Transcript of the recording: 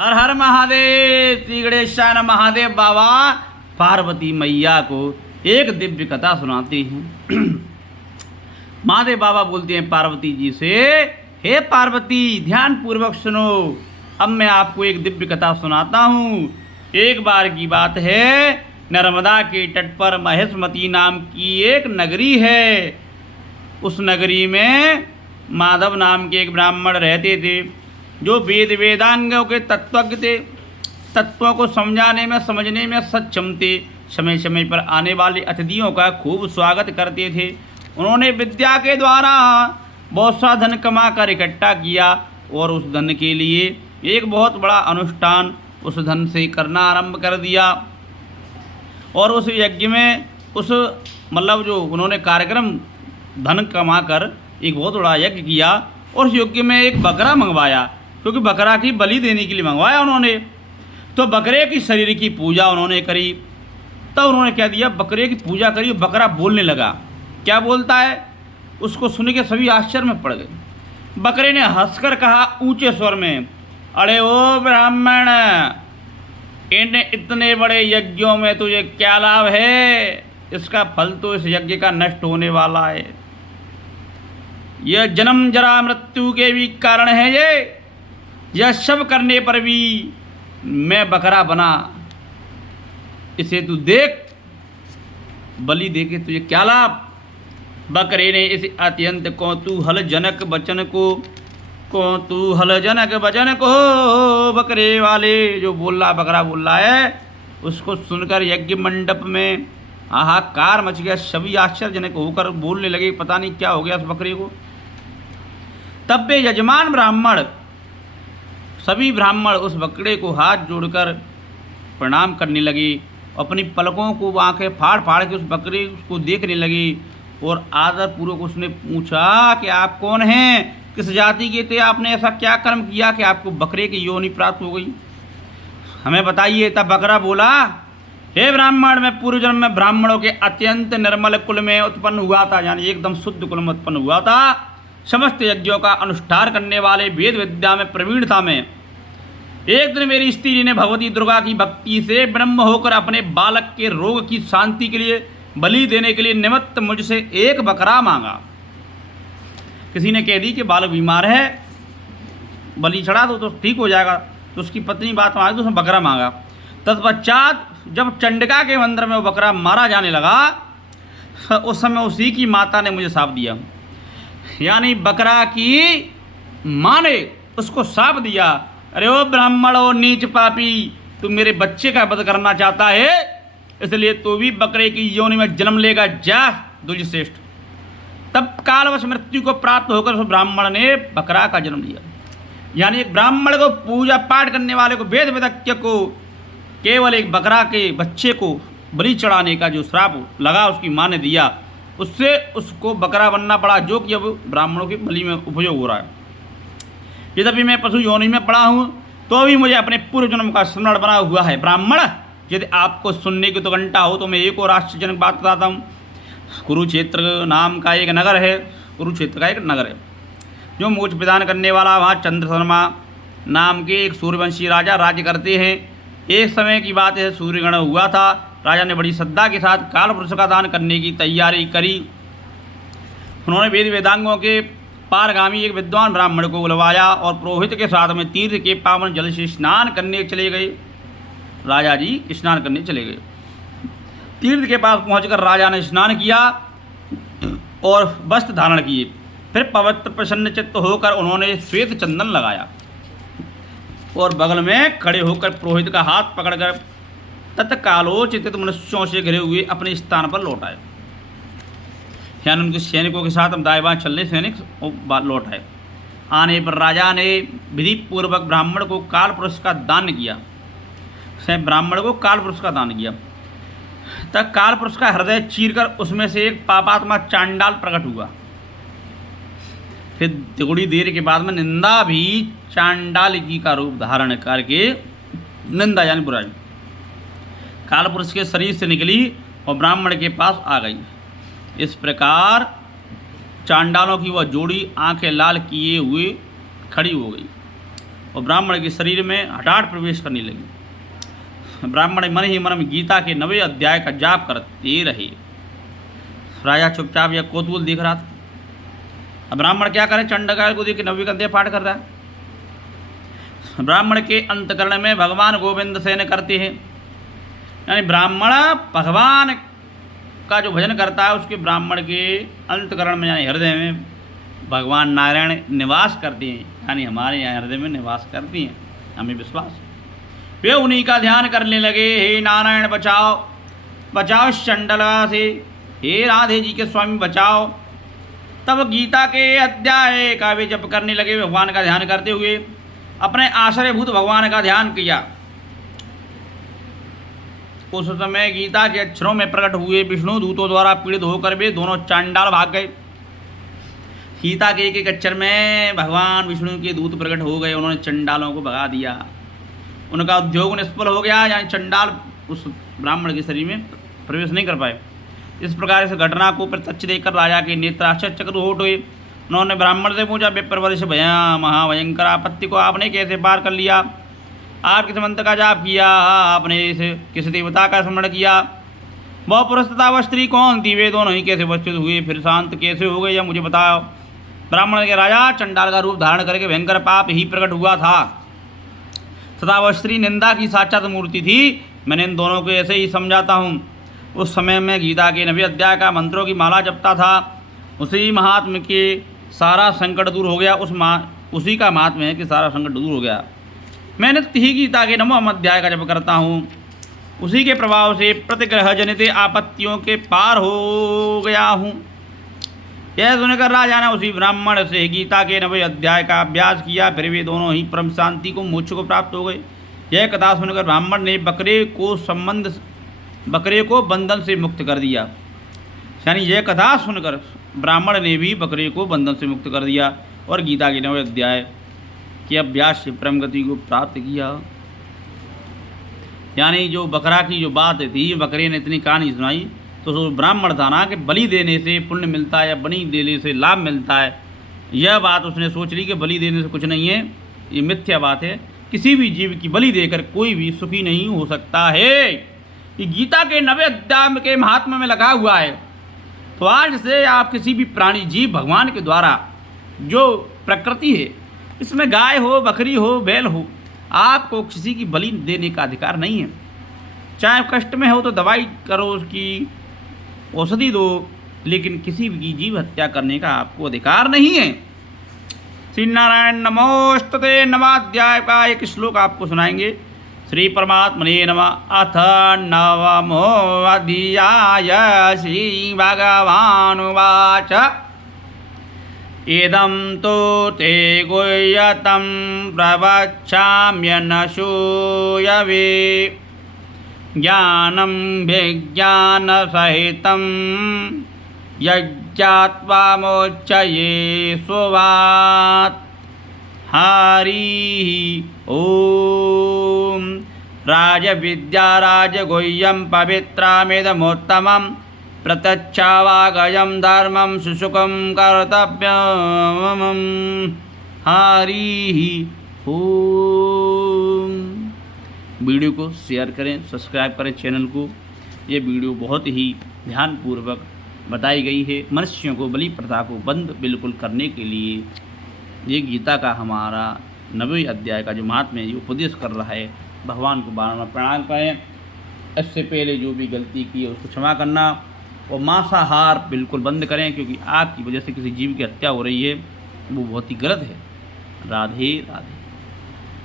हर हर महादेव। श्री गणेशाय महादेव बाबा पार्वती मैया को एक दिव्य कथा सुनाते हैं। महादेव बाबा बोलते हैं पार्वती जी से, हे पार्वती ध्यान पूर्वक सुनो, अब मैं आपको एक दिव्य कथा सुनाता हूँ। एक बार की बात है, नर्मदा के तट पर महेशमती नाम की एक नगरी है। उस नगरी में माधव नाम के एक ब्राह्मण रहते थे, जो वेद वेदांगों के तत्वज्ञ थे। तत्वों को समझाने में समझने में सक्षम थे। समय समय पर आने वाले अतिथियों का खूब स्वागत करते थे। उन्होंने विद्या के द्वारा बहुत सा धन कमा कर इकट्ठा किया और उस धन के लिए एक बहुत बड़ा अनुष्ठान उस धन से करना आरंभ कर दिया। और उस यज्ञ में जो उन्होंने कार्यक्रम धन कमा कर एक बहुत बड़ा यज्ञ किया और उस यज्ञ में एक बकरा मंगवाया, क्योंकि बकरा की बलि देने के लिए मंगवाया उन्होंने। तो बकरे की शरीर की पूजा उन्होंने करी। तब उन्होंने क्या दिया, बकरे की पूजा करी। बकरा बोलने लगा। क्या बोलता है, उसको सुन के सभी आश्चर्य में पड़ गए। बकरे ने हंसकर कहा ऊंचे स्वर में, अरे ओ ब्राह्मण, इन इतने बड़े यज्ञों में तुझे क्या लाभ है? इसका फल तो इस यज्ञ का नष्ट होने वाला है। यह जन्म जरा मृत्यु के भी कारण है। यह सब करने पर भी मैं बकरा बना, इसे तू देख, बलि देके तुझे क्या लाभ? बकरे ने इस अत्यंत कौतूहल जनक वचन को बकरे वाले जो बोल रहा, बकरा बोल रहा है, उसको सुनकर यज्ञ मंडप में हाहाकार मच गया। सभी आश्चर्यजनक होकर बोलने लगे, पता नहीं क्या हो गया उस बकरे को। तब वे यजमान ब्राह्मण, सभी ब्राह्मण उस बकरे को हाथ जोड़कर प्रणाम करने लगे। अपनी पलकों को आंखें फाड़ फाड़ के उस बकरे को देखने लगे और आदरपूर्वक उसने पूछा कि आप कौन हैं, किस जाति के थे, आपने ऐसा क्या कर्म किया कि आपको बकरे की योनि प्राप्त हो गई, हमें बताइए। तब बकरा बोला, हे ब्राह्मण, मैं पूर्व जन्म में ब्राह्मणों के अत्यंत निर्मल कुल में उत्पन्न हुआ था, यानी एकदम शुद्ध कुल में उत्पन्न हुआ था। समस्त यज्ञों का अनुष्ठान करने वाले वेद विद्या में प्रवीण था मैं। एक दिन मेरी स्त्री ने भगवती दुर्गा की भक्ति से ब्रह्म होकर अपने बालक के रोग की शांति के लिए बलि देने के लिए निमित्त मुझसे एक बकरा मांगा। किसी ने कह दी कि बालक बीमार है, बलि चढ़ा दो तो ठीक हो जाएगा। तो उसकी पत्नी बात मांगी तो उसने बकरा मांगा। तत्पश्चात जब चंडिका के मंदिर में वो बकरा मारा जाने लगा, उस समय उसी की माता ने मुझे शाप दिया, यानी बकरा की माँ ने उसको शाप दिया, अरे ओ ब्राह्मण, ओ नीच पापी, तू मेरे बच्चे का वध करना चाहता है, इसलिए तू भी बकरे की योनि में जन्म लेगा, जा दुर्जश्रेष्ठ। तब कालवश मृत्यु को प्राप्त होकर उस ब्राह्मण ने बकरा का जन्म लिया। यानी एक ब्राह्मण को, पूजा पाठ करने वाले को, वेद वेदज्ञ को केवल एक बकरा के बच्चे को बलि चढ़ाने का जो श्राप लगा उसकी माँ ने दिया, उससे उसको बकरा बनना पड़ा, जो कि अब ब्राह्मणों की बलि में उपयोग हो रहा है। यद्यपि मैं पशु योनि में पड़ा हूँ तो भी मुझे अपने पूर्व जन्म का स्मरण बना हुआ है। ब्राह्मण, यदि आपको सुनने की तो घंटा हो तो मैं एक और आश्चर्यजनक बात बताता हूँ। कुरुक्षेत्र नाम का एक नगर है, कुरुक्षेत्र का एक नगर है जो मोक्ष प्रदान करने वाला, वहाँ चंद्रशर्मा नाम के एक सूर्यवंशी राजा राज्य करते हैं। एक समय की बात है, सूर्यग्रहण हुआ था। राजा ने बड़ी श्रद्धा के साथ काल पुरुष का दान करने की तैयारी करी। उन्होंने वेद वेदांगों के पारगामी एक विद्वान ब्राह्मण को बुलवाया और पुरोहित के साथ में तीर्थ के पावन जल से स्नान करने चले गए। राजा जी स्नान करने चले गए। तीर्थ के पास पहुंचकर राजा ने स्नान किया और वस्त्र धारण किए। फिर पवित्र प्रसन्न चित्त होकर उन्होंने श्वेत चंदन लगाया और बगल में खड़े होकर पुरोहित का हाथ पकड़कर तत्कालोचित मनुष्यों से घिरे हुए अपने स्थान पर लौट आए। यानी उनके सैनिकों के साथ दाएं बाएं चलने सैनिक लौट आए। आने पर राजा ने विधि पूर्वक ब्राह्मण को काल पुरुष का दान किया। ब्राह्मण को काल पुरुष का दान किया। तब काल पुरुष का हृदय चीरकर उसमें से एक पापात्मा चांडाल प्रकट हुआ। फिर थोड़ी देर के बाद में निंदा भी चांडालिकी का रूप धारण करके, निंदा यानी बुराई, काल पुरुष के शरीर से निकली और ब्राह्मण के पास आ गई। इस प्रकार चांडालों की वह जोड़ी आंखें लाल किए हुए खड़ी हो गई। और ब्राह्मण के शरीर में हठात प्रवेश करने लगी। ब्राह्मण मन ही मन में गीता के 9वें अध्याय का जाप करते रहे। राजा चुपचाप या कौतूहल देख रहा था। अब ब्राह्मण क्या करे, चंडकाल को देख के 9वें का अध्याय पाठ कर रहा है। ब्राह्मण के अंतकरण में भगवान गोविंद शयन करते हैं, यानी ब्राह्मण भगवान का जो भजन करता है उसके ब्राह्मण के अंतकरण में यानी हृदय में भगवान नारायण निवास करते हैं, यानी हमारे यहाँ हृदय में निवास करती हैं, हमें विश्वास। वे उन्हीं का ध्यान करने लगे। हे नारायण बचाओ बचाओ इस चंडला से, हे राधे जी के स्वामी बचाओ। तब गीता के अध्याय का वे जप करने लगे। भगवान का ध्यान करते हुए अपने आश्रयभूत भगवान का ध्यान किया। उस समय गीता के अक्षरों में प्रकट हुए विष्णु दूतों द्वारा पीड़ित होकर वे दोनों चांडाल भाग गए। गीता के एक एक अक्षर में भगवान विष्णु के दूत प्रकट हो गए, उन्होंने चंडालों को भगा दिया। उनका उद्योग निष्फल हो गया, यानी चंडाल उस ब्राह्मण के शरीर में प्रवेश नहीं कर पाए। इस प्रकार इस घटना को प्रत्यक्ष देखकर राजा के नेत्र आश्चर्यचकित हो उठे। उन्होंने ब्राह्मण से पूछा, विप्रवरिष्ठ भया महाभयंकर आपत्ति को आपने कैसे पार कर लिया? आप किस मंत्र का जाप किया? आपने किस देवता का स्मरण किया? वह पुरुष तथा वह स्त्री कौन थी? वे दोनों ही कैसे उपस्थित हुए? फिर शांत कैसे हो गए, यह मुझे बताओ। ब्राह्मण के राजा, चंडाल का रूप धारण करके भयंकर पाप ही प्रकट हुआ था तथा वह स्त्री निंदा की साक्षात मूर्ति थी। मैंने इन दोनों को ऐसे ही समझाता हूँ। उस समय में गीता के 9वें अध्याय का मंत्रों की माला जपता था। उसी महात्म के सारा संकट दूर हो गया। उसी का महात्म है कि सारा संकट दूर हो गया। मैं नित्य ही गीता के 9वें अध्याय का जप करता हूँ। उसी के प्रभाव से प्रतिग्रह जनित आपत्तियों के पार हो गया हूँ। यह सुनकर राजा ने उसी ब्राह्मण से गीता के 9वें अध्याय का अभ्यास किया। फिर वे दोनों ही परम शांति को मोक्ष को प्राप्त हो गए। यह कथा सुनकर ब्राह्मण ने बकरे को बंधन से मुक्त कर दिया। यानी यह कथा सुनकर ब्राह्मण ने भी बकरे को बंधन से मुक्त कर दिया और गीता के 9वें अध्याय के अभ्यास से परम गति को प्राप्त किया। यानी जो बकरा की जो बात थी, बकरे ने इतनी कहानी सुनाई तो जो ब्राह्मण था ना कि बलि देने से पुण्य मिलता है या बलि देने से लाभ मिलता है, यह बात उसने सोच ली कि बलि देने से कुछ नहीं है, ये मिथ्या बात है। किसी भी जीव की बलि देकर कोई भी सुखी नहीं हो सकता है। ये गीता के 9वें अध्याय के महात्मा में लगा हुआ है। तो आज से आप किसी भी प्राणी जीव भगवान के द्वारा जो प्रकृति है, इसमें गाय हो, बकरी हो, बैल हो, आपको किसी की बलि देने का अधिकार नहीं है। चाहे कष्ट में हो तो दवाई करो, उसकी औषधि दो, लेकिन किसी भी जीव हत्या करने का आपको अधिकार नहीं है। श्री नारायण नमोस्तुते 9वां अध्याय का एक श्लोक आपको सुनाएंगे। श्री परमात्मने नमः। अथ 9मो अध्याय। श्री भगवानुवाच इदं तो ते गुह्यतं प्रवक्ष्याम्यनसूयवे ज्ञानं विज्ञानसहितं यज्ञात्वा मोच्यये सुवात्। हरिः ॐ। राजविद्या राजगुह्यं पवित्रमिदमुत्तमं प्रत्यक्षावागयं धर्मं सुसुखं कर्तव्यम्। हरिः ॐ। वीडियो को शेयर करें, सब्सक्राइब करें चैनल को। ये वीडियो बहुत ही ध्यानपूर्वक बताई गई है। मनुष्यों को बलि प्रथा को बंद बिल्कुल करने के लिए ये गीता का हमारा 9वें अध्याय का जो महात्म्य है, उपदेश कर रहा है। भगवान को बार बार प्रणाम करें। इससे पहले जो भी गलती की है उसको क्षमा करना और मांसाहार बिल्कुल बंद करें, क्योंकि आपकी वजह से किसी जीव की हत्या हो रही है, वो बहुत ही गलत है। राधे राधे।